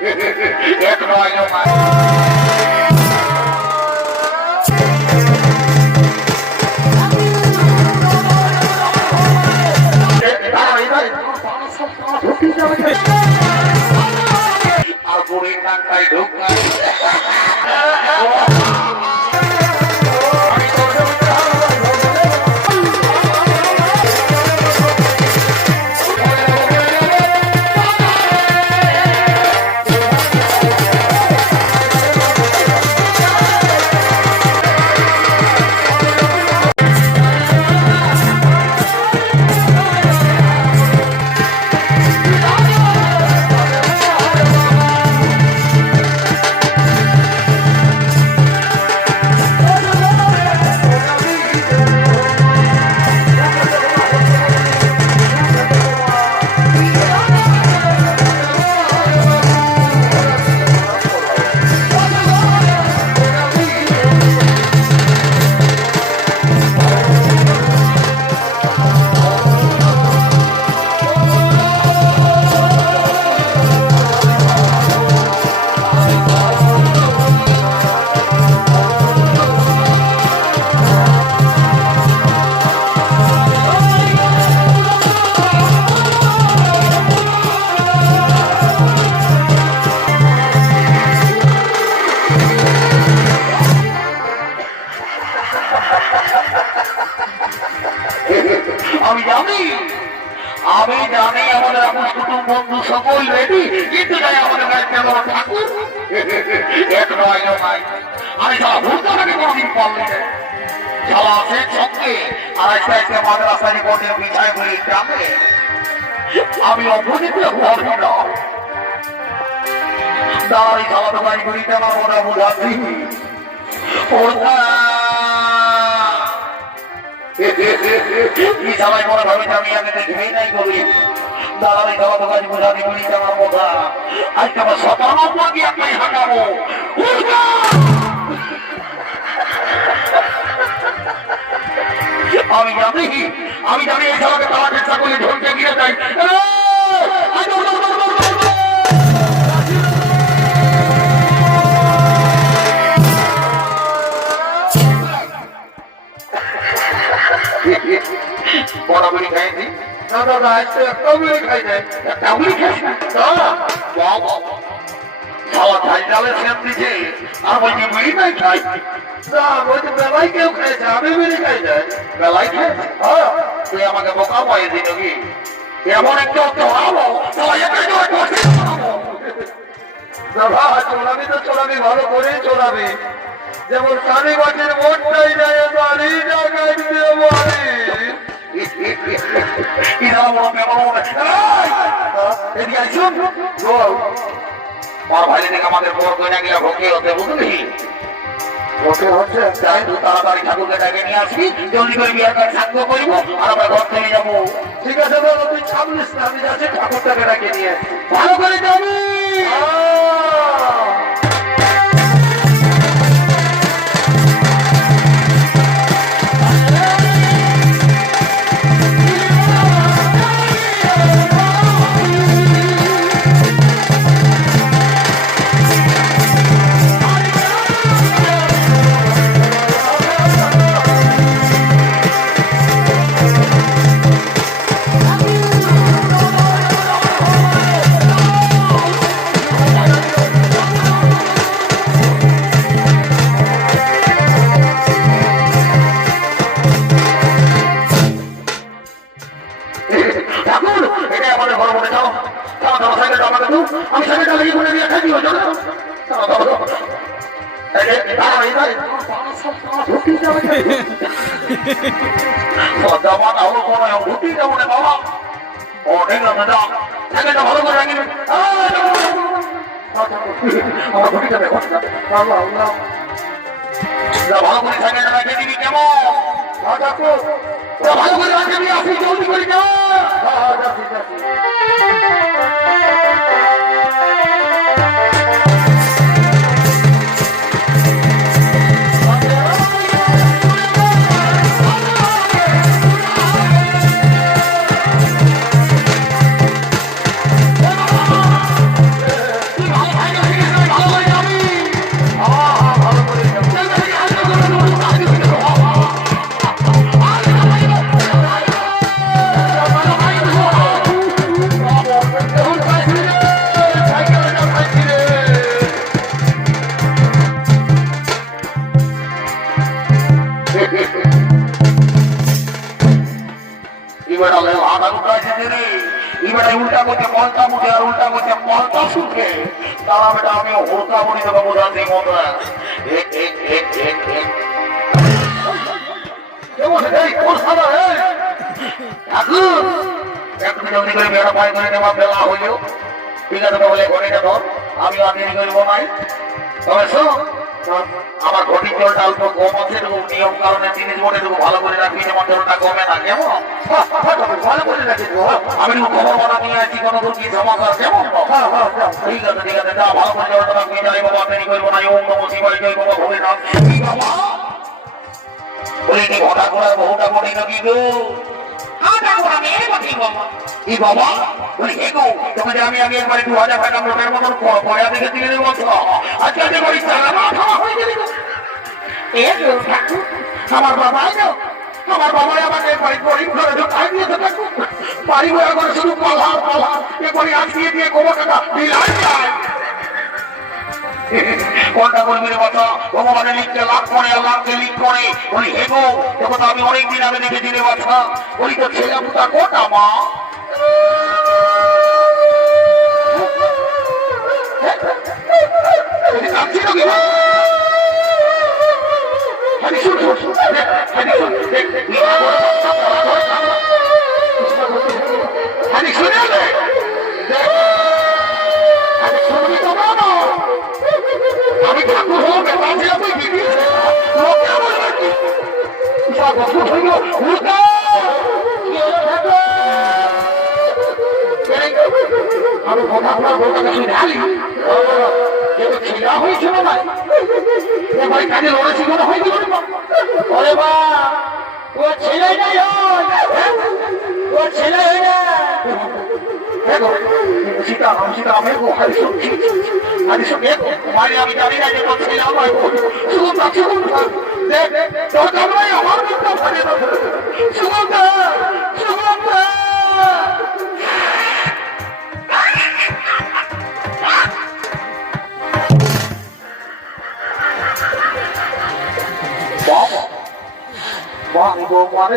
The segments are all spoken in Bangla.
এক নয় আর বুড়ির নাকটাই ঢুক না আমি জানি আমাদের আপুষ কুটুম বন্ধু সকল রেডি, কিন্তু যাই আমাদের ঠাকুর এক নয় নয় আমি সারা ভূতাকে কোনদিন পাবলি সালা আছে সঙ্গে আর একটা একটা মাদ্রাসায় কোনদিন বিছায় করে গ্রামে আমি অপরিচিত হবি না। দাঁড়াই সালা তো গাড়ি করিতে আমার মনে বোঝাচ্ছি সবাই মনে ভাবে যে আমি আগে দেখবেই নাই করি দাঁড়াই খাওয়া তো কাজ বোঝাতে বলি আমার কথা আজকে আমার শতানব্বই দিয়ে আপনি হাঁটাবো আমি জানি এই সবাইকে তারা চেষ্টা করলে ঝলকে গিয়ে যাই বড় বিড়ি খাইছি না দাদা আজকে একটা বিড়ি খাই যায় একটা বিড়ি খাইছি খাওয়া খাই ডালে সেম দিছে আর বলছি বিড়ি নাই খাই না বলছি বেলায় কেউ খাইছে আমি বিড়ি খাই যায় বেলায় খাইছে তুই আমাকে বোকা পাইয়ে দিল কি এমন একটা চড়াবো দাদা চড়াবি তো চড়াবি ভালো করে চড়াবি যেমন কালী বাটির মনটাই যায় বাড়ি জায়গায় দিয়ে বাড়ি আমাদের বর কইনা গেলে ভোগে হতে বুঝলি ভোগে হচ্ছে যাই তুই তাড়াতাড়ি ঠাকুরকে ডাকে নিয়ে আসবি জলদি করে বিয়ার কাজ সাঙ্গ করবো আর আমরা ঘর থেকে যাবো। ঠিক আছে বাবা তুই ছাড়লিস না আমি যাচ্ছি ঠাকুরটাকে ডাকে নিয়ে ভালো করে যাবি। ভালো করে থাকে রেখে দিবি কেমন ভালো করে রাখে দিবি আসি জলদি করে বেড়ালে আধা ঘন্টা এসেছে রে এবারে উল্টা করছে পলটা মুখে আর উল্টা করছে পলটা সুখে তারা বেটা আমি হোরকা বলি তোকে বোঝাচ্ছি মতো ঠিক আছে বলে ঘড়িটা ধর আমি আর দেরি করবো নাই তবে শোন আমার ঘটির জলটা অল্প কম আছে এরকম নিয়ম কারণে জিনিস মনে এরকম ভালো করে রাখবি যেমন জলটা কমে না কেমন ভালো করে রাখি আমি খবর বানা নিয়ে আছি কোনো কি সমাচার কেমন ঠিক আছে যা ভালো করে জলটা রাখবি যাই বাবা দেরি করবো না ওম নমঃ শিবায় জয় বাবা ভোলে নাম বলি কি ঘটা করে বহুটা বলি নাকি গো আমি আগে একবার 2000 টাকা নোটের মতন পরে দেখে দিলে আজকে আমার বাবাই না আমার বাবাই আমাকে গরিব ঘরে ঢোকাই দিয়েছে বাড়ি বয়ে করে শুধু পাল্হার পাল্হার এরপরে আজকে দিয়ে কোনো টাকা বিলাই যায় কোনটা করবি রে বাচ্চা ভগবানের লিখতে লাভ করে আল্লাহকে লিখ করে বলি হে গো দেখো তো আমি অনেকদিন আগে দেখেছি রে বাচ্চা বলি তো ছেলে পুতা কোটা মা আমি ঠাকুর হলো বেটা ছিল তুই দিবি লোকে আমার নাকি আমি কথা বলার বলতে কিছু ঢালি ছেলা হয়েছিল না এবার কাজে লড়েছি কোনো হয়েছিল ওরে বা ও ছেলে নাই ও ছেলে হয় না সীতারাম সীতারামের মানে আমি জানি না যে তোর ছেলে আমার সুগন্ধা সুগন্ধা তোর কামড়াই আমার মুখটা ফাটে সুগন্ধা সুগন্ধা বাবা মানে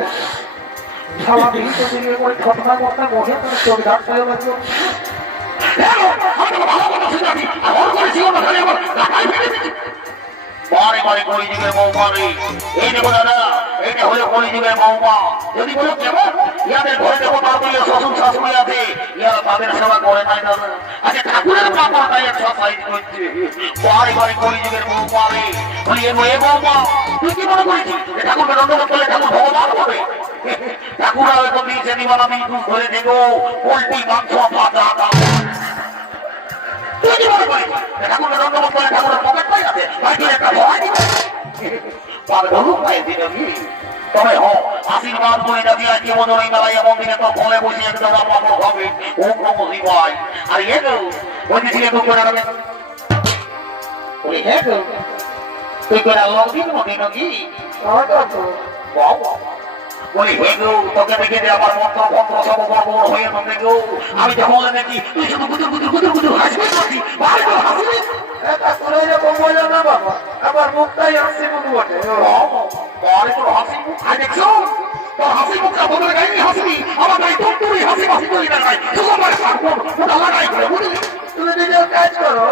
সারাদিন তো দিনের পরে ঘটনা ঘটনা বসে চোখ ঝাড় করে লাগলো বারে বারে কলিযুগের বৌমা রে এই দেখো দাদা এইটা হলো কলিযুগের বৌমা যদি বলো কেমন ইয়াদের ঘরে দেখো তার বলে শ্বশুর শাশুড়ি আছে ইয়ারা তাদের সেবা করে নাই দাদা আচ্ছা ঠাকুরের বাবা তাই এক্সারসাইজ করছে বারে বারে কলিযুগের বৌমা রে বলি এ বৌমা তুই কি মনে করেছিস ঠাকুরকে দণ্ডবোধ করলে ঠাকুর ভগবান হবে ঠাকুর হয়তো দিয়েছে দিবানা দিন ধরে দেখো পোল্ট্রি মাংস পাতা তুই কি মনে করিস ঠাকুরকে দণ্ডবোধ করলে ঠাকুরের পকেট পাই আছে তবে আশীর্বাদ করে যাবি আজকে মনে হয় মেলায় মন্দিরে তো ফলে বসে একটা পাপড় হবে ওম নমঃ শিবায় আর এ বলতেছিলে তুই করে রাখবে তুই করে আল্লাহ দিন নাকি বলি হে গো তোকে দেখে যে আমার মন্ত্র মন্ত্র সব বড় হয়ে তোকে গো আমি যখন বলে দেখি তুই শুধু গুদুর গুদুর গুদুর গুদুর হাসবি নাকি ভালো করে হাসবি এটা তোরা এরকম বলে না বাবা আমার মুখটাই হাসি মুখ বটে বাড়ি তোর হাসি মুখ আই দেখছো তোর হাসি মুখটা বদলে গাইনি হাসবি আমার গাই তোর তুই হাসি হাসি করি না গাই তুই আমার ওটা লাগাই করে বুঝলি তুমি নিজের কাজ করো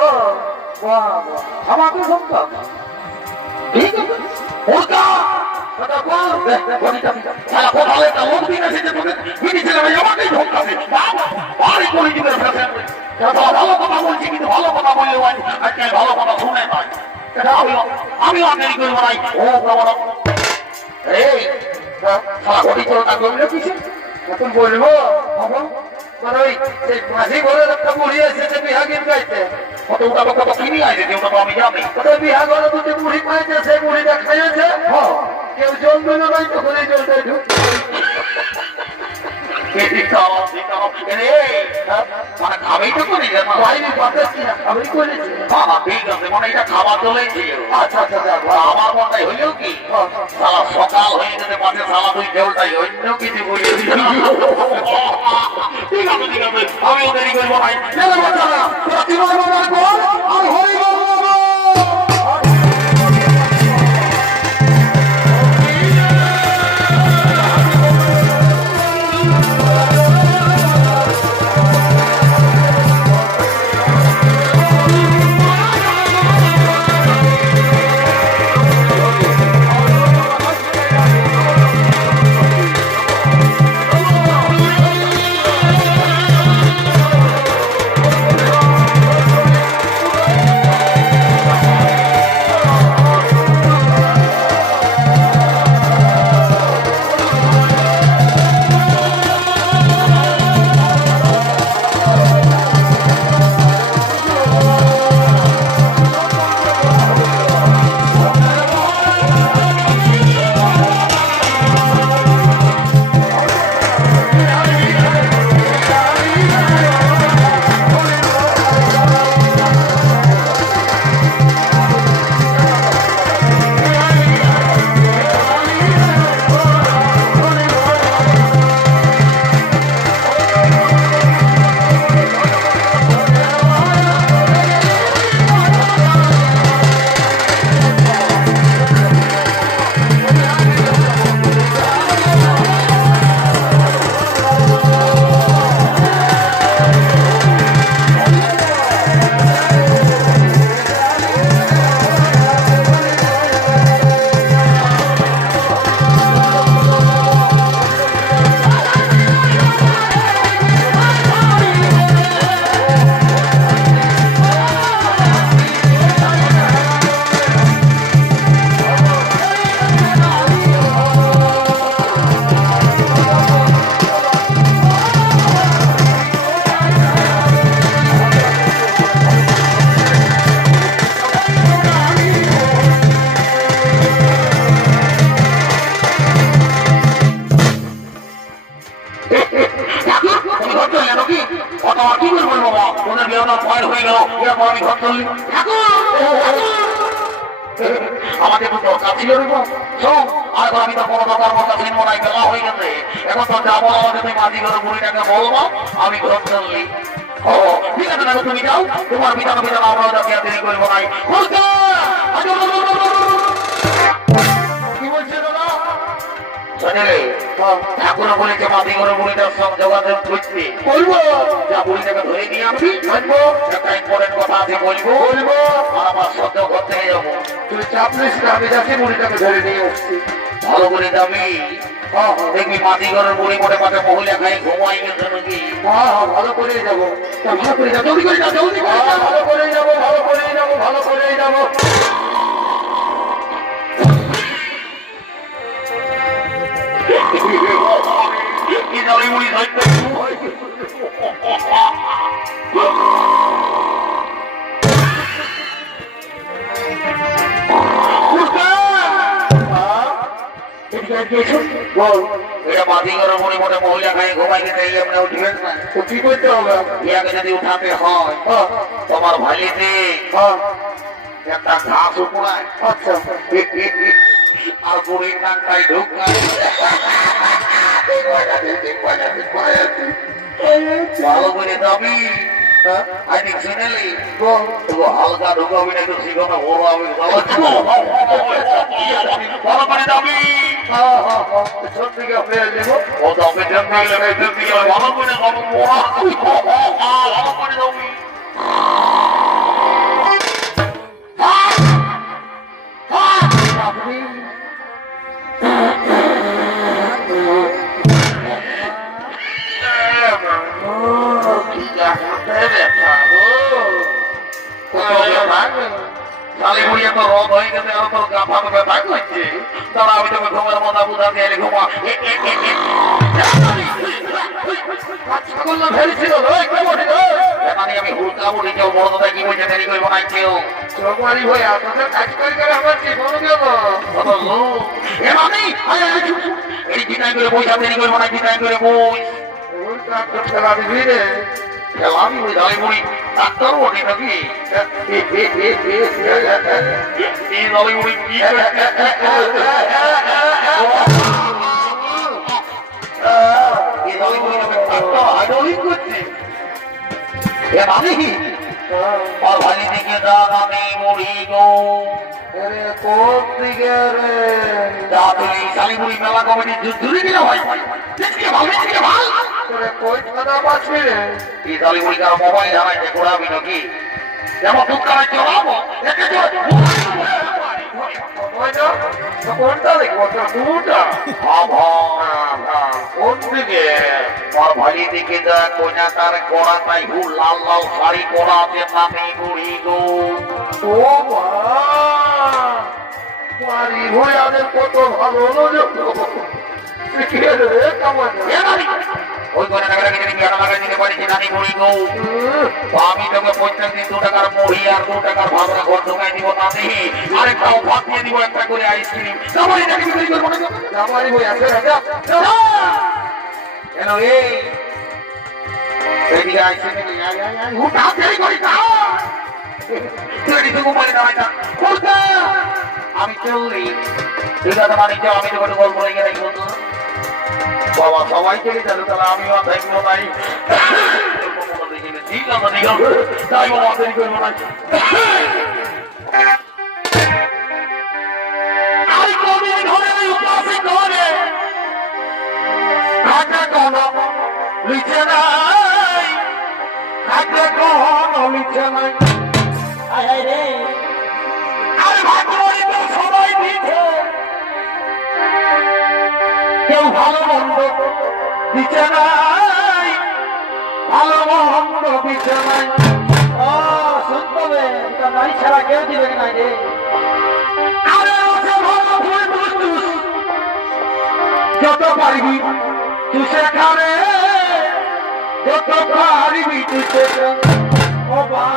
বাবা আমাকে শুনতাম ঠিক আছে ওটা ভালো কথা বলছি কিন্তু ভালো কথা বললে আজকে ভালো কথা শুনে নাই আমি দেরি করবো নাই ও এখন বলবো মানে ওই মাঝি ঘরে একটা বুড়ি আছে যে বিহা গীত গাইতে কত ওটা কত কিনি আছে যে ওটা আমি জানি কত বিহা ঘরে দুটি বুড়ি পাইছে সেই বুড়িটা খাইয়েছে কেউ জল দিল নাই তখন এই জলটাই ঢুকছে খাওয়া চলেছে আচ্ছা আচ্ছা আমার মনটাই হইল কি সকাল হয়ে যেতে পারছে সালা তুই জলটাই অন্য কিছু বলি ঠিক আছে ঠিক আছে আমিও দেরি করবো ভাই তো কি করবো বাবা, ওদের বিয়েটা ভয় হয়ে গেল, এরপর আমি ঘর চললি। আমাদের একটু দরকার ছিল রে বাবা, শোন, আর আমি তো কোনো দরকার মতো চিনবো নাই, বেলা হয়ে গেছে, এখন তো যাবো আমাকে তুমি মাঝি ঘরে বুড়িটাকে বলবো, আমি ঘর চললি। ও ঠিক আছে, দেখো তুমি যাও, তোমার বিধান বিধান আমরাও যাকে আর দেরি করবো নাই। কি বলছে দাদা? ঠাকুর বলেছে মাঝি ঘরে বুড়িটার সব যোগাযোগ করতে বলবো, যা বুড়িটাকে ধরে নিয়ে আসবি, বলবো একটা ইম্পর্টেন্ট কথা আছে, বলবো বলবো আর আমার সহ্য করতে যাবো। তুই চাপ নিস না, আমি যাচ্ছি বুড়িটাকে ধরে নিয়ে আসছি। ভালো করে যাবি, দেখবি মাঝি ঘরের বুড়ি মোটে পাশে মহিলা খাই ঘুমাই গেছে নাকি। ভালো করে যাবো, ভালো করে যাবো, জলদি করে যাও, জলদি করে যাও, ভালো করে যাবো, ভালো করে যাবো, ভালো করে যাবো। কি জলি মুড়ি ধরতে মহিলা খাই ঘুমাই গেছে, উঠবেন না, কি করতে হবে? ইয়াকে যদি উঠাতে হয় তোমার ভালিতে একটা ঘাস উপড়ায়, আচ্ছা, আর বুড়ির নাকটাই ঢুকায়। ভালো করে যাবি, আইনি শুনেলি হালকা ঢুকাবি না, একটু শিখানো বড় আমি ভালো করে যাবি। ভালো করে যাবি। আমি তোকে ঘুমের মজা বুঝাতে এলে ঘুমা আমি হুলকা বলি, কেউ বড় কথা কি বলছে দেরি করবো না, কেউ এই বিদায় করে বই দেরি করবো না, বিদায় করে বই খেলামি বই দাঁড়ি বই ডাক্তার ওঠে নাকি এই দাঁড়ি বই কি করছে और भाई दिखे दादा नहीं मुड़ी गो अरे कोट दिखे रे दादली साली मुड़ी मेला कमेटी जुजुरी दिला भाई देखिए भाई अरे कोई पता बात में रे ये साली मुड़ी का मोबाइल हमारे देखोड़ा भी नकी जब दुख का चलाओ देखे जो কোনটা দেখবো দুটা কোন দিকে আর ভালি দিকে যা কোনা তার গোড়া তাই হু লাল লাল শাড়ি পরা আছে নামে বুড়ি গো ও মারি ভয়াদের কত ভালো ওই কোনা টাকা কিনে বিয়া লাগাই দিতে পারি নানি বুড়ি গো আমি তোকে প্রত্যেক দিন 2 টাকার মুড়ি আর 2 টাকার ভাবনা ঘর ঢোকাই দিব না দেখি আরেকটা অফার দিয়ে দিব একটা করে আইসক্রিম জামাই নাকি বিক্রি করব না জামাই হই আছে রাজা হ্যালো এই এদিকে আইসক্রিম নিয়ে আয় হুটা দেরি করি না তুই তো ঘুমাই না ভাইটা কোথা আমি চললি ঠিক আছে মানে যাও আমি তোকে গল্প রেখে রাখবো তো বাবা সবাই চলে যাবে তাহলে আমিও থাকবো নাই ঠিক আছে ঠিক আছে তাই বাবা দেরি করবো না আর কবে ঘরে উপাসে ঘরে কাটা কোন লিখে নাই কাটা কোন লিখে নাই আয় আয় রে আরে ভাগ্যই তো সবাই দিতে কেউ ভালো মন্দ দিতে নাই ভালো মন্দ দিতে নাই শুনতে হবে নারী ছাড়া কেউ দিবে না রে আরে ভালো ভুল বুঝতুস যত পারবি তুই সেখানে যত পারবি তুই সেখানে ও বা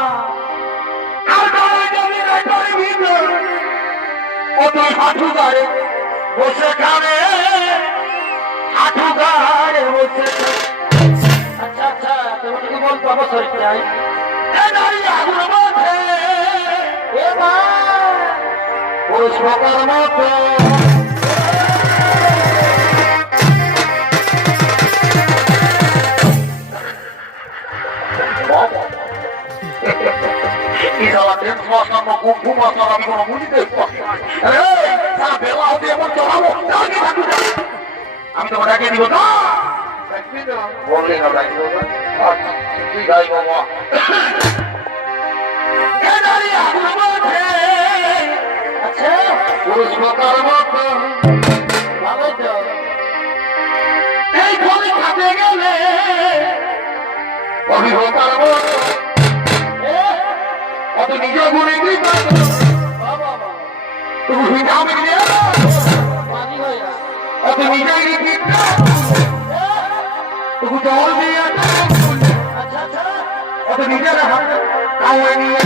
আর জমি নাই পারবি ও তুই হাঁটু গাড়ে বসে খাবে হাঁটু গাড়ে বসে আচ্ছা আচ্ছা তোমাকে বল বাবা শরীর নাই এ নারী আগুন মাঝে এ মা পুরুষ লোকের মতো আমি কোনো বুঝতে আমি তো ডাকে দিব না বললি না ডাকবো ঠিক আছে বাবা আচ্ছা পুরুষ লোকের মতো ভালো তো এই ফলে খাতে গেলে অভিজ্ঞতার মতো অত নিজে গুণে তুমি আমি মাঝি ভাইয়া অত নিজেই তুমি জল দিয়ে আচ্ছা আচ্ছা অত নিজের হাতে খাওয়াই নিয়ে